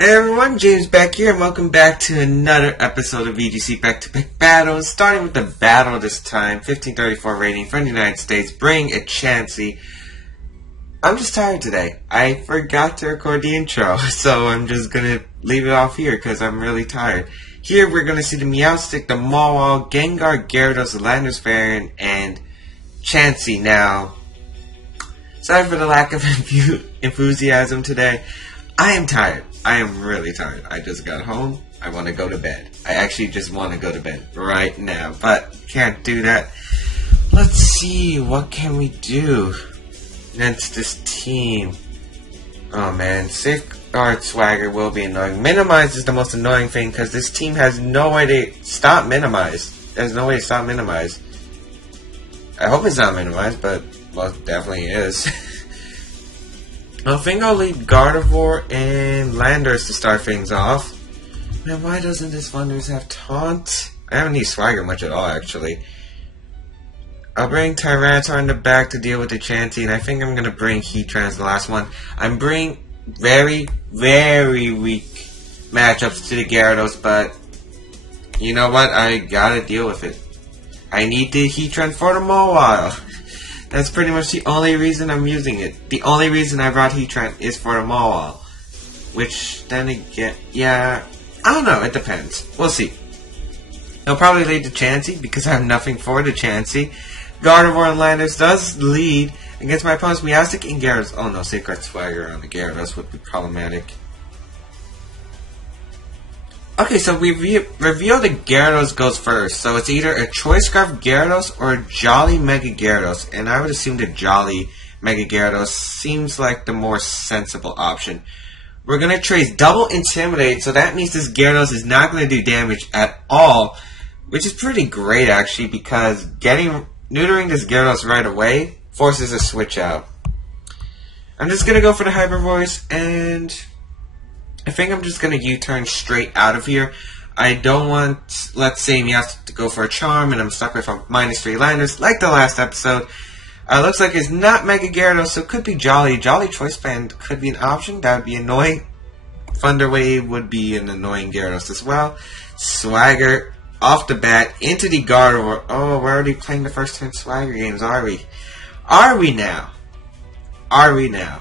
Hey everyone, James Baek here, and welcome back to another episode of VGC Baek Battles. Starting with the battle this time, 1534 rating from the United States, bring a Chansey. I'm just tired today. I forgot to record the intro, so I'm just gonna leave it off here because I'm really tired. Here we're gonna see the Meowstic, the Mawile, Gengar, Gyarados, the Landorus variant, and Chansey. Now, sorry for the lack of enthusiasm today. I am tired. I am really tired. I just got home. I want to go to bed. I actually just want to go to bed right now, but can't do that. Let's see, what can we do against this team? Oh man, Safeguard Swagger will be annoying. Minimize is the most annoying thing because this team has no way to stop Minimize. There's no way to stop Minimize. I hope it's not Minimized, but well, it definitely is. I think I'll leave Gardevoir and Landorus to start things off. Man, why doesn't this Thunders have Taunt? I haven't used Swagger much at all, actually. I'll bring Tyranitar in the back to deal with the Chansey, and I think I'm going to bring Heatran as the last one. I'm bringing very, very weak matchups to the Gyarados, but you know what? I gotta deal with it. I need the Heatran for the Mawile. That's pretty much the only reason I'm using it. The only reason I brought Heatran is for the Mawile. Which, then again, yeah, I don't know, it depends. We'll see. I'll probably lead the Chansey because I have nothing for the Chansey. Gardevoir and Landorus does lead against my opponent's Meowstic and Gyarados. Oh no, Safeguard Swagger on the Gyarados would be problematic. Okay, so we reveal the Gyarados goes first. So it's either a Choice Scarf Gyarados or a Jolly Mega Gyarados. And I would assume the Jolly Mega Gyarados seems like the more sensible option. We're going to trace Double Intimidate, so that means this Gyarados is not going to do damage at all. Which is pretty great, actually, because neutering this Gyarados right away forces a switch out. I'm just going to go for the Hyper Voice, and I think I'm just going to U-turn straight out of here. I don't want, let's say, Meowstic to go for a Charm, and I'm stuck with a -3 Landorus, like the last episode. Looks like it's not Mega Gyarados, so it could be Jolly. Jolly Choice Band could be an option. That would be annoying. Thunder Wave would be an annoying Gyarados as well. Swagger, off the bat, into the Gardevoir. Oh, we're already playing the first 10 Swagger games, are we? Are we now? Are we now?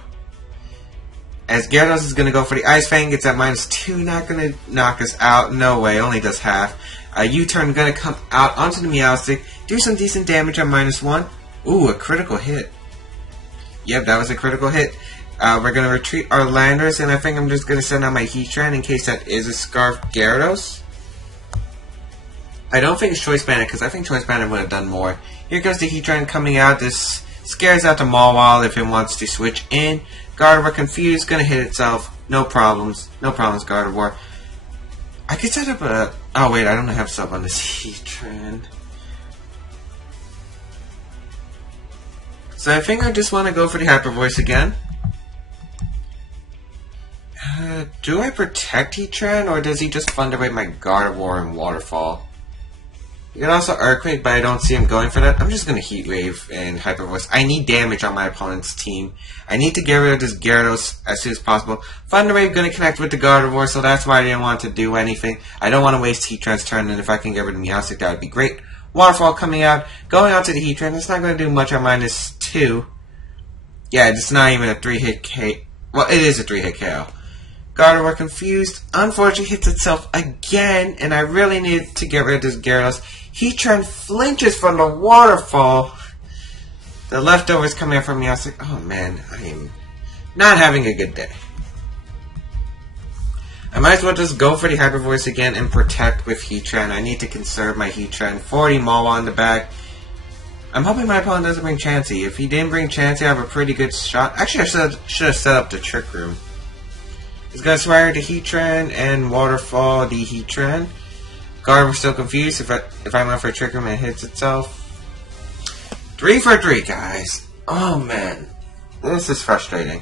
As Gyarados is going to go for the Ice Fang, it's at -2, not going to knock us out. No way, only does half. U-turn going to come out onto the Meowstic, do some decent damage on -1. Ooh, a critical hit. Yep, that was a critical hit. We're going to retreat our Landorus, and I think I'm just going to send out my Heatran in case that is a Scarf Gyarados. I don't think it's Choice Bandit, because I think Choice Bandit would have done more. Here goes the Heatran coming out. This scares out the Mawile if it wants to switch in. Gardevoir confused, gonna hit itself. No problems. No problems, Gardevoir. I could set up a... Oh wait, I don't have sub on this Heatran. So I think I just want to go for the Hyper Voice again. Do I protect Heatran, or does he just Thunder Wave my Gardevoir and Waterfall? You can also Earthquake, but I don't see him going for that. I'm just going to Heat Wave and Hyper Voice. I need damage on my opponent's team. I need to get rid of this Gyarados as soon as possible. Thunder Wave going to connect with the Gardevoir, so that's why I didn't want to do anything. I don't want to waste Heatran's turn, and if I can get rid of Meowstic, that would be great. Waterfall coming out, going out to the Heatran. It's not going to do much on -2. Yeah, it's not even a 3-hit KO. Well, it is a 3-hit KO. Gardevoir confused, unfortunately hits itself again, and I really need to get rid of this Gyarados. Heatran flinches from the Waterfall. The leftovers coming out from Meowstic. Oh man, I am not having a good day. I might as well just go for the Hyper Voice again and protect with Heatran. I need to conserve my Heatran. 40 Mawile in the back. I'm hoping my opponent doesn't bring Chansey. If he didn't bring Chansey, I have a pretty good shot. Actually, I should have set up the Trick Room. He's going to Swagger the Heatran and Waterfall the Heatran. Gardevoir still confused. If I went for a Trick Room and it hits itself. 3 for 3, guys. Oh man, this is frustrating.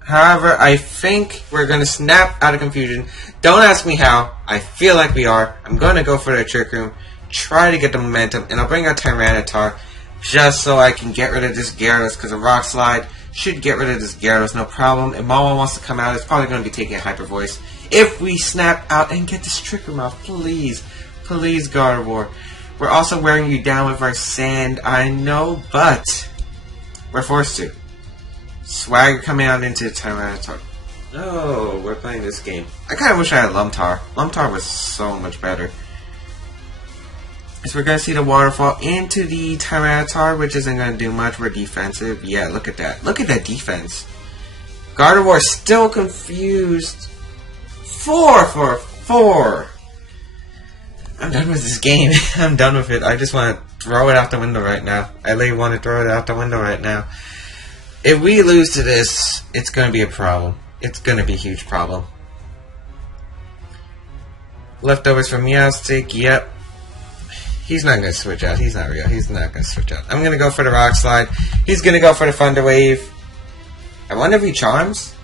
However, I think we're going to snap out of confusion. Don't ask me how. I feel like we are. I'm going to go for the Trick Room. Try to get the momentum. And I'll bring out Tyranitar. Just so I can get rid of this Gyarados. Because a Rock Slide should get rid of this Gyarados, no problem. If Mawa wants to come out, it's probably going to be taking a Hyper Voice. If we snap out and get this Trick Room out, please. Please, Gardevoir. We're also wearing you down with our Sand, I know, but we're forced to. Swagger coming out into Tyranitar. Oh, we're playing this game. I kind of wish I had Lumtar. Lumtar was so much better. So we're going to see the Waterfall into the Tyranitar, which isn't going to do much. We're defensive. Yeah, look at that. Look at that defense. Gardevoir still confused. 4 for 4. I'm done with this game. I'm done with it. I just want to throw it out the window right now. I really want to throw it out the window right now. If we lose to this, it's going to be a problem. It's going to be a huge problem. Leftovers from Meowstic. Yep. He's not going to switch out. He's not real. He's not going to switch out. I'm going to go for the Rock Slide. He's going to go for the Thunder Wave. I wonder if he charms.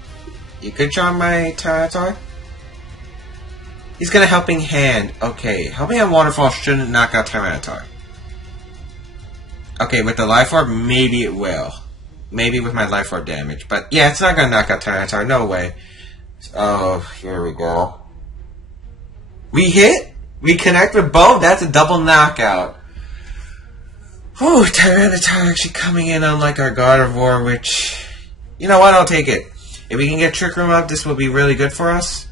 You could charm my Tyranitar. He's going to Helping Hand. Okay. Helping Hand Waterfall shouldn't knock out Tyranitar. Okay, with the Life Orb, maybe it will. Maybe with my Life Orb damage. But yeah, it's not going to knock out Tyranitar. No way. Oh, here we go. We hit? We connect with both? That's a double knockout. Whew, Tyranitar actually coming in unlike our Gardevoir, which... You know what? I'll take it. If we can get Trick Room up, this will be really good for us.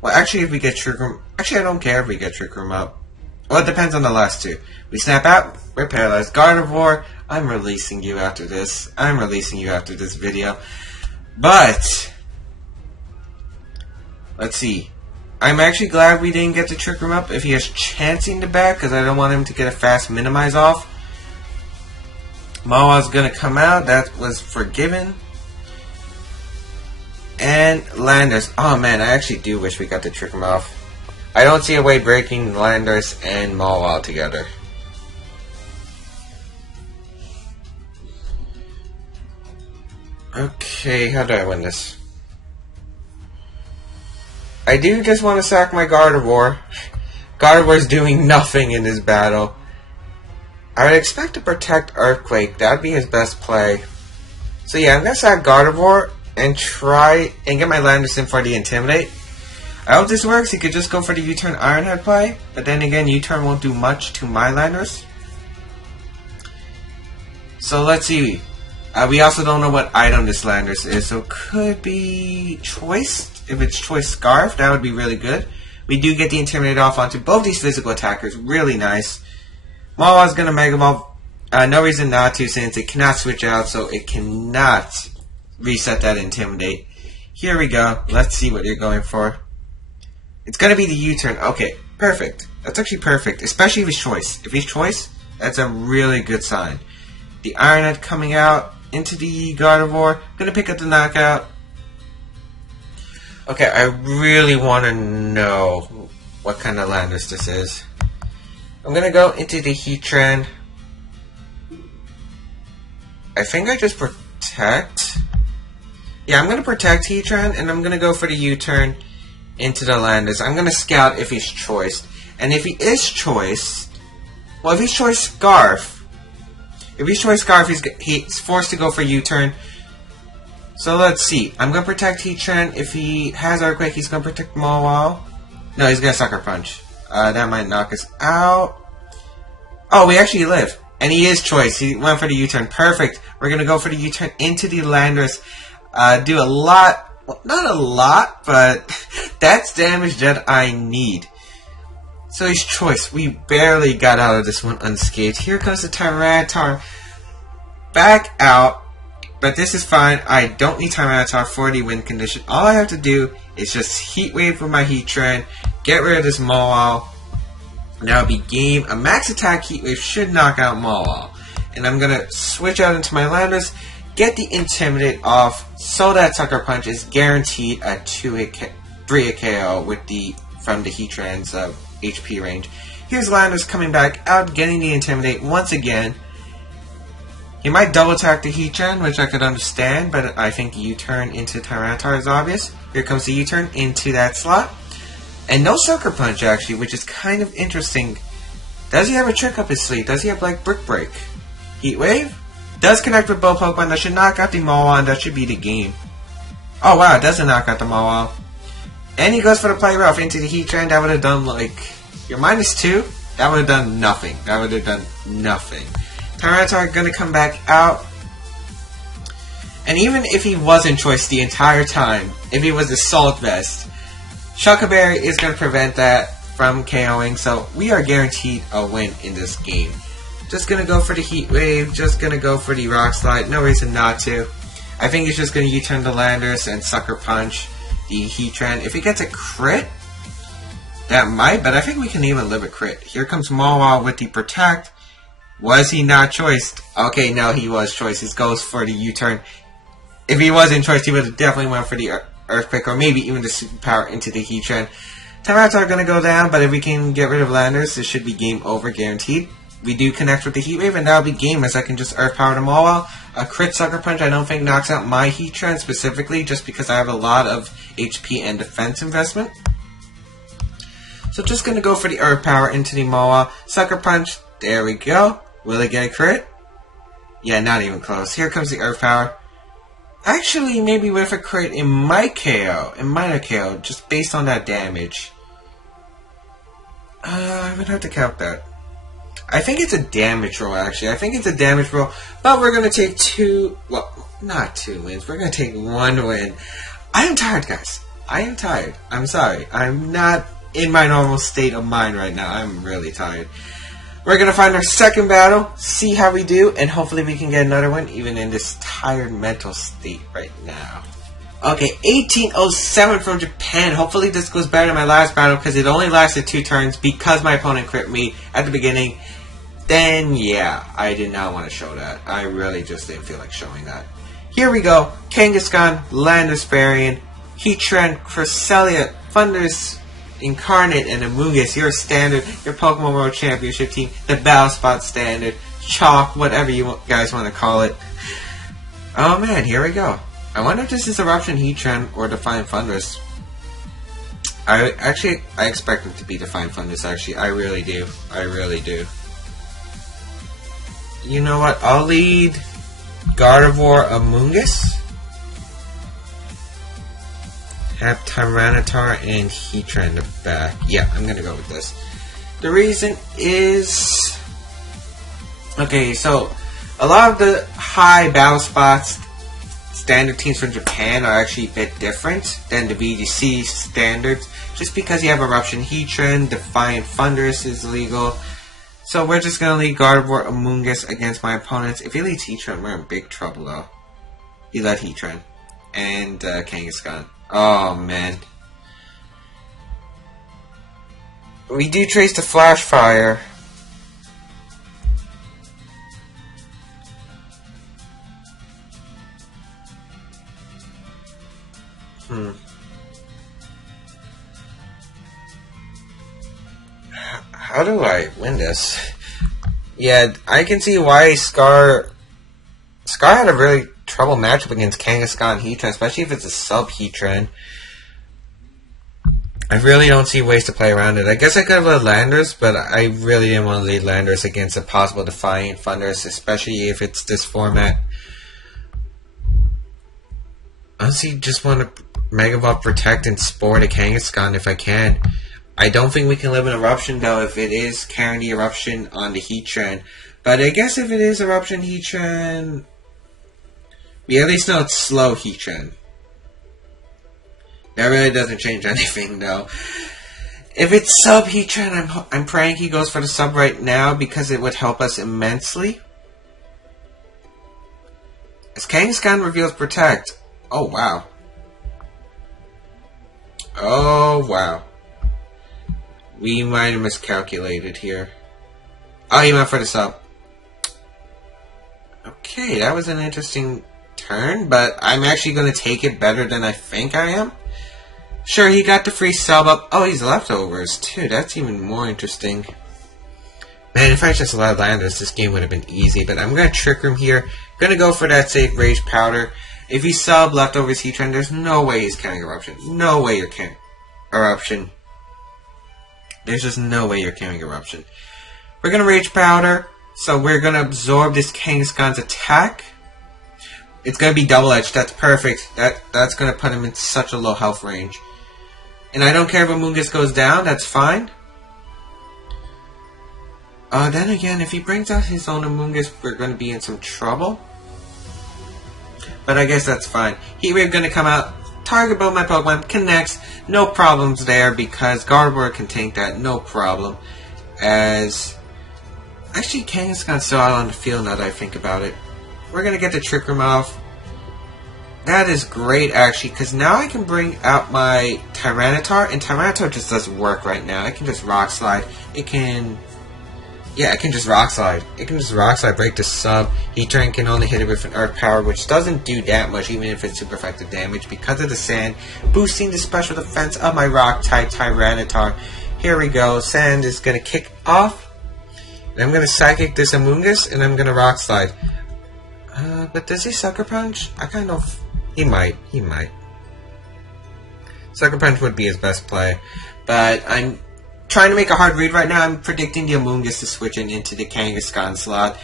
Well, actually, if we get Trick Room... Actually, I don't care if we get Trick Room up. Well, it depends on the last two. We snap out, we're paralyzed. Gardevoir, I'm releasing you after this. I'm releasing you after this video. But... Let's see. I'm actually glad we didn't get the Trick Room up if he has Chancing to back, because I don't want him to get a fast Minimize off. Mawa's going to come out. That was forgiven. And Landers. Oh man, I actually do wish we got the Trick Room off. I don't see a way breaking Landers and Mawa together. Okay, how do I win this? I do just want to sack my Gardevoir. Gardevoir's doing nothing in this battle. I would expect to protect Earthquake. That would be his best play. So yeah, I'm going to sack Gardevoir and try and get my Landers in for the Intimidate. I hope this works. He could just go for the U-turn Iron Head play. But then again, U-turn won't do much to my Landers. So let's see. We also don't know what item this Landers is. So it could be Choice. If it's Choice Scarf, that would be really good. We do get the Intimidate off onto both these physical attackers. Really nice. Mawa's going to Mega Ball. No reason not to, since it cannot switch out, so it cannot reset that Intimidate. Here we go. Let's see what you're going for. It's going to be the U-turn. Okay, perfect. That's actually perfect, especially if it's Choice. If he's Choice, that's a really good sign. The Iron Head coming out into the Gardevoir. Going to pick up the knockout. Okay, I really want to know what kind of Landers this is. I'm going to go into the Heatran. I think I just protect. Yeah, I'm going to protect Heatran, and I'm going to go for the U-turn into the Landers. I'm going to scout if he's choiced. And if he is choiced, well, if he's choiced Scarf, he's forced to go for U-turn. So let's see. I'm going to protect Heatran. If he has Earthquake, he's going to protect Mawile. No, he's going to Sucker Punch. That might knock us out. Oh, we actually live. And he is choice. He went for the U-turn. Perfect. We're going to go for the U-turn into the Landers. Do a lot. Well, not a lot, but that's damage that I need. So he's choice. We barely got out of this one unscathed. Here comes the Tyranitar. Back out. But this is fine. I don't need Tyranitar for the win condition. All I have to do is just Heat Wave with my Heatran. Get rid of this Mawile. Now be game. A max attack Heat Wave should knock out Mawile. And I'm going to switch out into my Landers. Get the Intimidate off. So that Sucker Punch is guaranteed a 3-hit KO with from the Heatran's HP range. Here's Landers coming back out. Getting the Intimidate once again. He might double attack the Heatran, which I could understand, but I think U-turn into Tyranitar is obvious. Here comes the U-turn into that slot. And no Sucker Punch, actually, which is kind of interesting. Does he have a trick up his sleeve? Does he have, like, Brick Break? Heat Wave? Does connect with both Pokemon. That should knock out the Mawile, and that should be the game. Oh wow, it doesn't knock out the Mawile. And he goes for the play rough into the Heatran. That would have done like your -2. That would have done nothing. That would have done nothing. Tyranitar gonna come back out. And even if he wasn't choice the entire time, if he was Assault Vest, Shuckle Berry is going to prevent that from KOing, so we are guaranteed a win in this game. Just going to go for the Heat Wave, just going to go for the Rock Slide, no reason not to. I think he's just going to U-turn the Landers and Sucker Punch the Heatran. If he gets a crit, that might, but I think we can even live a crit. Here comes Mawile with the Protect. Was he not choiced? Okay, no, he was choiced. He goes for the U-turn. If he wasn't choiced, he would have definitely went for the Earthquake, or maybe even the Superpower into the Heatran. Tyranitar are going to go down, but if we can get rid of Landers, this should be game over, guaranteed. We do connect with the Heat Wave, and that'll be game, as I can just Earth Power them all out. A crit Sucker Punch I don't think knocks out my Heatran specifically, just because I have a lot of HP and defense investment. So just going to go for the Earth Power into the Mawile. Sucker Punch, there we go. Will it get a crit? Yeah, not even close. Here comes the Earth Power. Actually, maybe with a crit, it might KO. It might have KO, just based on that damage. I would have to count that. I think it's a damage roll, actually. I think it's a damage roll. But we're going to take two... Well, not 2 wins. We're going to take 1 win. I am tired, guys. I am tired. I'm sorry. I'm not in my normal state of mind right now. I'm really tired. We're going to find our second battle, see how we do, and hopefully we can get another one, even in this tired mental state right now. Okay, 1807 from Japan. Hopefully this goes better than my last battle, because it only lasted 2 turns, because my opponent crit me at the beginning. Then, yeah, I did not want to show that. I really just didn't feel like showing that. Here we go. Kangaskhan, Landorus Variant, Heatran, Cresselia, Thundurus, Incarnate, and Amoonguss, your standard, your Pokemon World Championship team, the Battle Spot standard, Chalk, whatever you guys want to call it. Oh man, here we go. I wonder if this is Eruption Heatran or Defiant Thundurus. I expect it to be Defiant Thundurus, actually. I really do. I really do. You know what? I'll lead Gardevoir Amoonguss. Have Tyranitar and Heatran in the back. Yeah, I'm gonna go with this. The reason is... Okay, so a lot of the high battle spots standard teams from Japan are actually a bit different than the VGC standards. Just because you have Eruption Heatran, Defiant Thundurus is legal. So we're just gonna lead Gardevoir Amoonguss against my opponents. If he leads Heatran, we're in big trouble though. He led Heatran. And Kangaskhan. Oh, man. We do trace the Flash Fire. How do I win this? Yeah, I can see why Scar had a really trouble matchup against Kangaskhan Heatran, especially if it's a sub Heatran. I really don't see ways to play around it. I guess I could have led Landers, but I really didn't want to lead Landers against a possible Defiant Thundurus, especially if it's this format. Honestly, just want to Mega Evolve Protect and Spore to Kangaskhan if I can. I don't think we can live an Eruption though if it is carrying the Eruption on the Heatran. But I guess if it is Eruption Heatran, we at least know it's slow Heatran. That really doesn't change anything though. If it's sub Heatran, I'm praying he goes for the sub right now because it would help us immensely. As Kangaskhan reveals Protect. Oh wow. Oh wow. We might have miscalculated here. Oh, he went for the sub. Okay, that was an interesting turn, but I'm actually going to take it better than I think I am. Sure, he got the free sub up. Oh, he's leftovers too. That's even more interesting. Man, if I just allowed Landers, this game would have been easy, but I'm going to Trick Room here. Going to go for that safe Rage Powder. If he sub leftovers Heatran, there's no way he's counting Eruption. No way you're counting Eruption. There's just no way you're counting Eruption. We're going to Rage Powder. So we're going to absorb this Kangaskhan's attack. It's going to be double-edged. That's perfect. That's going to put him in such a low health range. And I don't care if Amoonguss goes down. That's fine. Then again, if he brings out his own Amoonguss, we're going to be in some trouble. But I guess that's fine. Heatwave going to come out. Target both my Pokemon. Connects. No problems there because Gardevoir can tank that. No problem. As... Actually, Kangaskhan's still out on the field now that I think about it. We're going to get the Trick Room off. That is great, actually, because now I can bring out my Tyranitar, and Tyranitar just doesn't work right now. I can just Rock Slide. It can... Yeah, it can just Rock Slide. It can just Rock Slide, break the sub. Heatran can only hit it with an Earth Power, which doesn't do that much, even if it's super effective damage, because of the Sand, boosting the special defense of my Rock-type Tyranitar. Here we go. Sand is going to kick off. And I'm going to Psychic this Amoonguss, and I'm going to Rock Slide. But does he Sucker Punch? I kind of... He might. He might. Sucker Punch would be his best play. But I'm trying to make a hard read right now. I'm predicting the Amoonguss to switch into the Kangaskhan slot.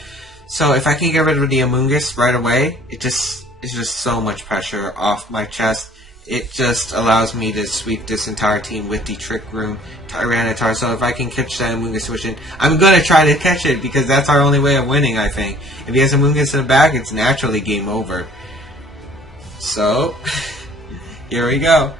So if I can get rid of the Amoonguss right away, it's just so much pressure off my chest. It just allows me to sweep this entire team with the Trick Room Tyranitar. So if I can catch that Amoonguss switch in, I'm going to try to catch it because that's our only way of winning, I think. If he has Amoonguss in the back, it's naturally game over. So, here we go.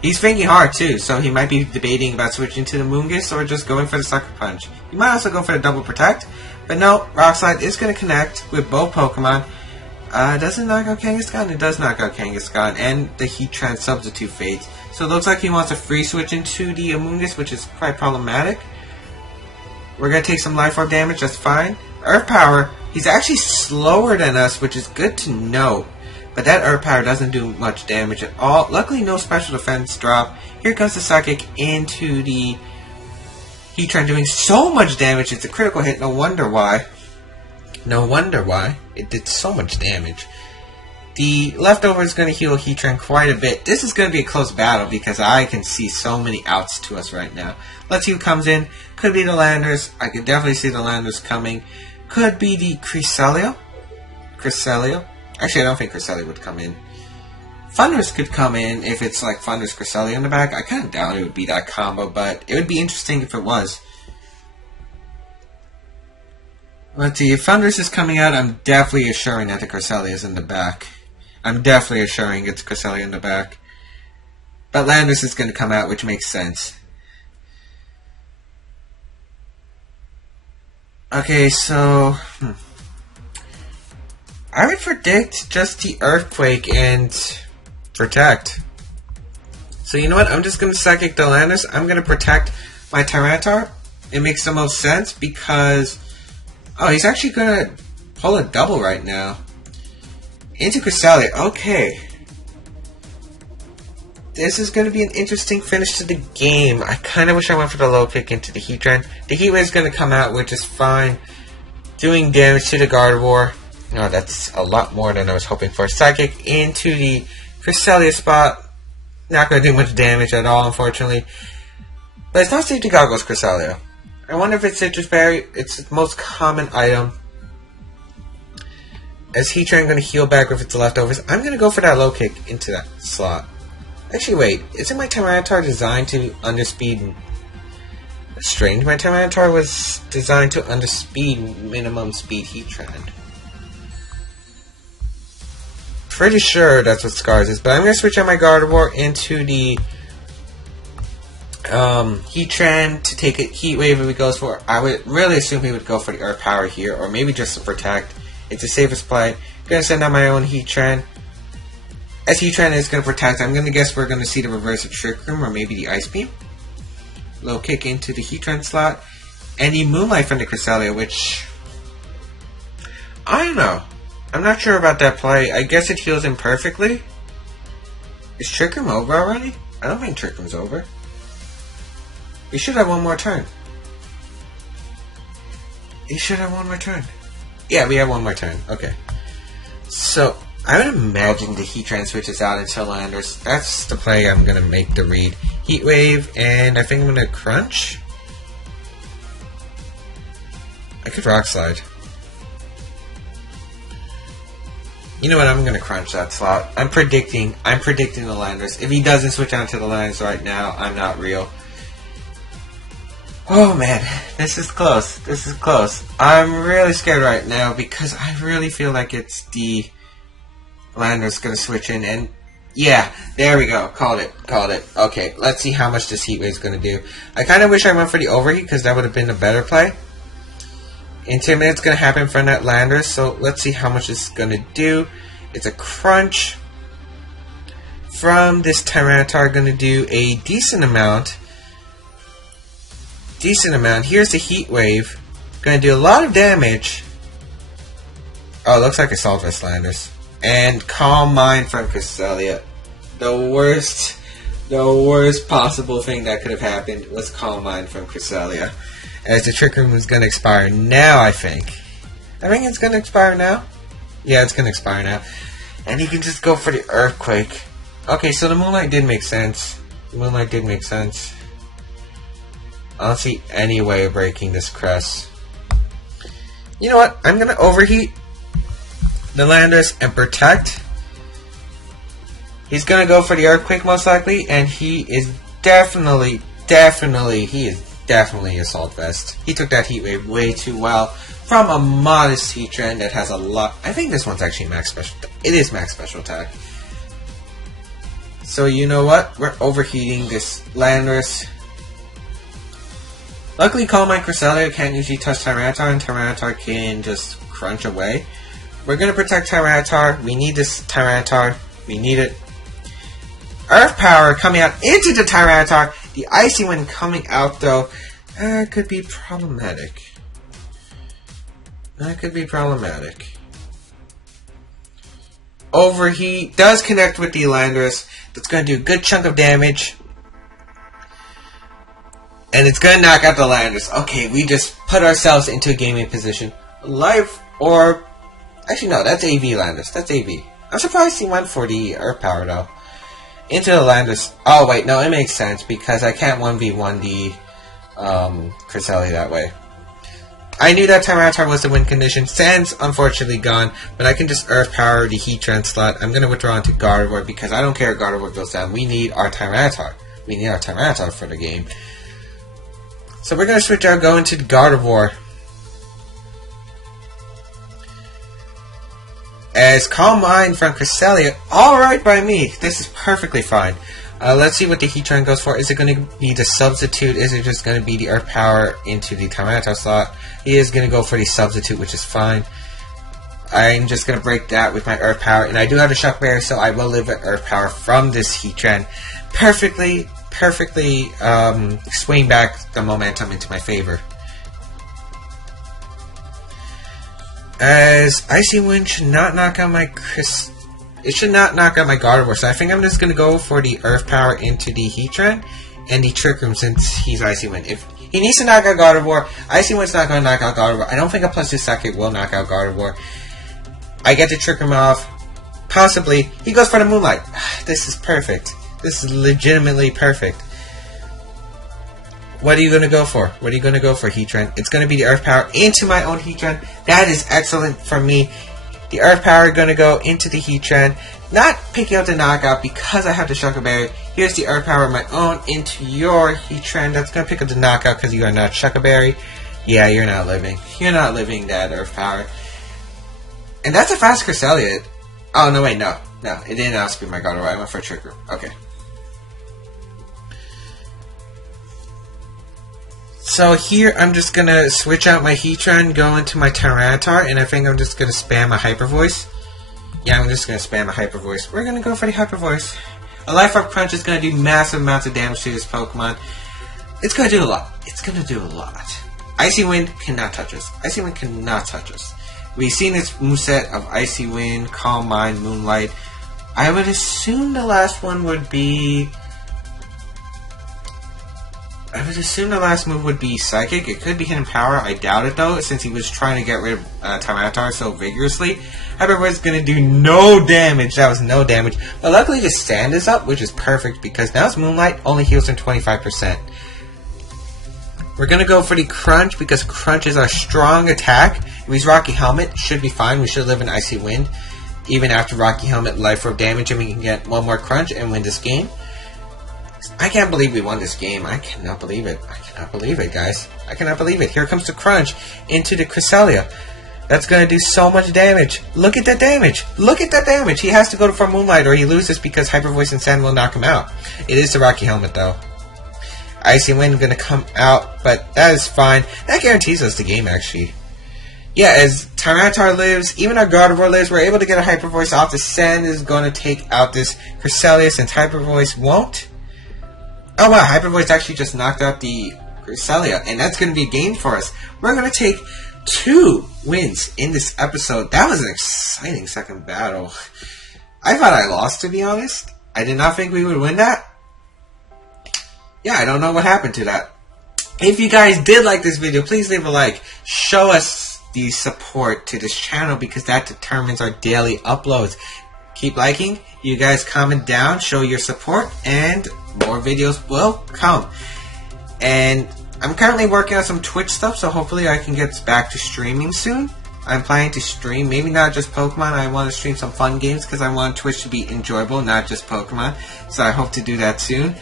He's thinking hard too, so he might be debating about switching to the Amoonguss or just going for the Sucker Punch. He might also go for the Double Protect, but no, Rock Slide is going to connect with both Pokemon. Does it knock out Kangaskhan? It does knock out Kangaskhan, and the Heatran substitute fades. So it looks like he wants a free switch into the Amoonguss, which is quite problematic. We're going to take some Life Orb damage, that's fine. Earth Power, he's actually slower than us, which is good to know. But that Earth Power doesn't do much damage at all. Luckily, no special defense drop. Here comes the Psychic into the Heatran, doing so much damage. It's a critical hit, no wonder why. No wonder why. It did so much damage. The Leftover is going to heal Heatran quite a bit. This is going to be a close battle because I can see so many outs to us right now. Let's see who comes in. Could be the Landers. I could definitely see the Landers coming. Could be the Cresselia. Actually, I don't think Cresselia would come in. Thundurus could come in if it's like Thundurus Cresselia in the back. I kind of doubt it would be that combo, but it would be interesting if it was. Let's see, if Thundurus is coming out, I'm definitely assuring that the Cresselia is in the back. I'm definitely assuring it's Cresselia in the back. But Landers is going to come out, which makes sense. Okay, so... I would predict just the Earthquake and Protect. So you know what? I'm just going to Psychic the Landers. I'm going to protect my Tyranitar. It makes the most sense because... Oh, he's actually going to pull a double right now. Into Cresselia. Okay. This is going to be an interesting finish to the game. I kind of wish I went for the low kick into the Heatran. The Heat Wave is going to come out, which is fine. Doing damage to the Gardevoir. No, that's a lot more than I was hoping for. Psychic into the Cresselia spot. Not going to do much damage at all, unfortunately. But it's not Safety Goggles Cresselia. I wonder if it's Citrus Berry. It's the most common item. As Heatran going to heal back with its leftovers, I'm going to go for that low kick into that slot. Actually, wait. Isn't my Tyranitar designed to underspeed? That's strange. My Tyranitar was designed to underspeed minimum speed Heatran. Pretty sure that's what Scars is, but I'm going to switch out my Gardevoir into the Heatran to take a Heat Wave if he goes for. I would really assume he would go for the Earth Power here, or maybe just to Protect. It's the safest play. I'm going to send out my own Heatran. As Heatran is going to Protect, I'm going to guess we're going to see the reverse of Trick Room, or maybe the Ice Beam. Low kick into the Heatran slot. And the Moonlight from the Cresselia, which... I don't know. I'm not sure about that play. I guess it heals him perfectly. Is Trick Room over already? I don't think Trick Room's over. We should have one more turn. You should have one more turn. Yeah, we have one more turn. Okay. So, I would imagine the Heatran switches out until Landers. That's the play I'm going to make the read. Heat Wave, and I think I'm going to Crunch. I could Rock Slide. You know what? I'm gonna crunch that slot. I'm predicting the Landers. If he doesn't switch on to the Landers right now, I'm not real. Oh man, this is close. This is close. I'm really scared right now because I really feel like it's the Landers gonna switch in, and yeah, there we go. Called it. Called it. Okay, let's see how much this Heat Wave's gonna do. I kind of wish I went for the Overheat because that would have been a better play. Intimidate's gonna happen from that Landers, so let's see how much it's gonna do. It's a crunch. From this Tyranitar, gonna do a decent amount. Here's the Heat Wave. Gonna do a lot of damage. Oh, it looks like Assault Vest Landers. And Calm Mind from Cresselia. The worst possible thing that could have happened was Calm Mind from Cresselia. As the Trick Room is going to expire now, I think. I think it's going to expire now. Yeah, it's going to expire now. And he can just go for the Earthquake. Okay, so the Moonlight did make sense. I don't see any way of breaking this Crest. You know what? I'm going to Overheat the Landers and Protect. He's going to go for the Earthquake most likely. And he is definitely Assault Vest. He took that Heat Wave way too well from a modest Heatran that has a lot. I think this one's actually max special. It is max special attack. So you know what? We're overheating this Landorus. Luckily, Calm Mind Cresselia can't usually touch Tyranitar, and Tyranitar can just crunch away. We're gonna protect Tyranitar. We need this Tyranitar. We need it. Earth Power coming out into the Tyranitar. The Icy Wind coming out, though, could be problematic. That could be problematic. Overheat does connect with the Landorus. That's going to do a good chunk of damage. And it's going to knock out the Landorus. Okay, we just put ourselves into a gaming position. Life Orb. Actually, no, that's AV Landorus. That's AV. I'm surprised he went for the Earth Power, though. Into the Landorus. Oh, wait, no, it makes sense because I can't 1v1 the Cresselia that way. I knew that Tyranitar was the win condition. Sand's unfortunately gone, but I can just Earth Power the Heatran slot. I'm going to withdraw into Gardevoir because I don't care if Gardevoir goes down. We need our Tyranitar. We need our Tyranitar for the game. So we're going to switch out, go into the Gardevoir. As Calm Mind from Cresselia, alright by me. This is perfectly fine. Let's see what the Heatran goes for. Is it going to be the Substitute? Is it just going to be the Earth Power into the Tyranitar slot? He is going to go for the Substitute, which is fine. I'm just going to break that with my Earth Power. And I do have a Shock Barrier, so I will live with Earth Power from this Heatran. Perfectly swing back the momentum into my favor. As Icy Wind should not knock out my it should not knock out my Gardevoir, so I think I'm just going to go for the Earth Power into the Heatran and the Trick Room since he's Icy Wind. If he needs to knock out Gardevoir, Icy Wind's not going to knock out Gardevoir. I don't think a +2 Psychic will knock out Gardevoir. I get the Trick Room off. Possibly. He goes for the Moonlight. This is perfect. This is legitimately perfect. What are you going to go for? What are you going to go for, Heatran? It's going to be the Earth Power into my own Heatran. That is excellent for me. The Earth Power going to go into the Heatran. Not picking up the knockout because I have the Shock Berry. Here's the Earth Power of my own into your Heatran. That's going to pick up the knockout because you are not Shock Berry. Yeah, you're not living. You're not living that Earth Power. And that's a fast Cresselia. Oh, no, wait, no. No, it didn't outspeed my Gardevoir. I went for a Trick Room. Okay. So here, I'm just going to switch out my Heatran, go into my Tyranitar, and I think I'm just going to spam a Hyper Voice. Yeah, I'm just going to spam a Hyper Voice. We're going to go for the Hyper Voice. A Life Orb Crunch is going to do massive amounts of damage to this Pokemon. It's going to do a lot. It's going to do a lot. Icy Wind cannot touch us. Icy Wind cannot touch us. We've seen this moveset of Icy Wind, Calm Mind, Moonlight. I would assume the last one would be... I would assume the last move would be Psychic. It could be Hidden Power. I doubt it, though, since he was trying to get rid of Tyranitar so vigorously. However, it's going to do no damage. That was no damage. But luckily, the Stand is up, which is perfect, because now it's Moonlight only heals him 25%. We're going to go for the Crunch because Crunch is our strong attack. If he's Rocky Helmet, should be fine. We should live in Icy Wind. Even after Rocky Helmet, Life Orb damage, and we can get one more Crunch and win this game. I can't believe we won this game. I cannot believe it. I cannot believe it, guys. I cannot believe it. Here comes the Crunch into the Cresselia. That's going to do so much damage. Look at that damage. Look at that damage. He has to go for Moonlight or he loses because Hyper Voice and Sand will knock him out. It is the Rocky Helmet, though. Icy Wind going to come out, but that is fine. That guarantees us the game, actually. Yeah, as Tyranitar lives, even our Gardevoir lives, we're able to get a Hyper Voice off. The Sand is going to take out this Cresselia since Hyper Voice won't. Oh wow, Hyper Voice actually just knocked out the Cresselia, and that's going to be a game for us. We're going to take 2 wins in this episode. That was an exciting second battle. I thought I lost, to be honest. I did not think we would win that. Yeah, I don't know what happened to that. If you guys did like this video, please leave a like. Show us the support to this channel because that determines our daily uploads. Keep liking. You guys comment down, show your support, and more videos will come. And I'm currently working on some Twitch stuff, so hopefully I can get back to streaming soon. I'm planning to stream, maybe not just Pokemon. I want to stream some fun games because I want Twitch to be enjoyable, not just Pokemon. So I hope to do that soon.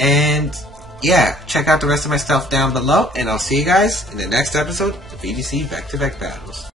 And yeah, check out the rest of my stuff down below, and I'll see you guys in the next episode of VGC Baek Battles.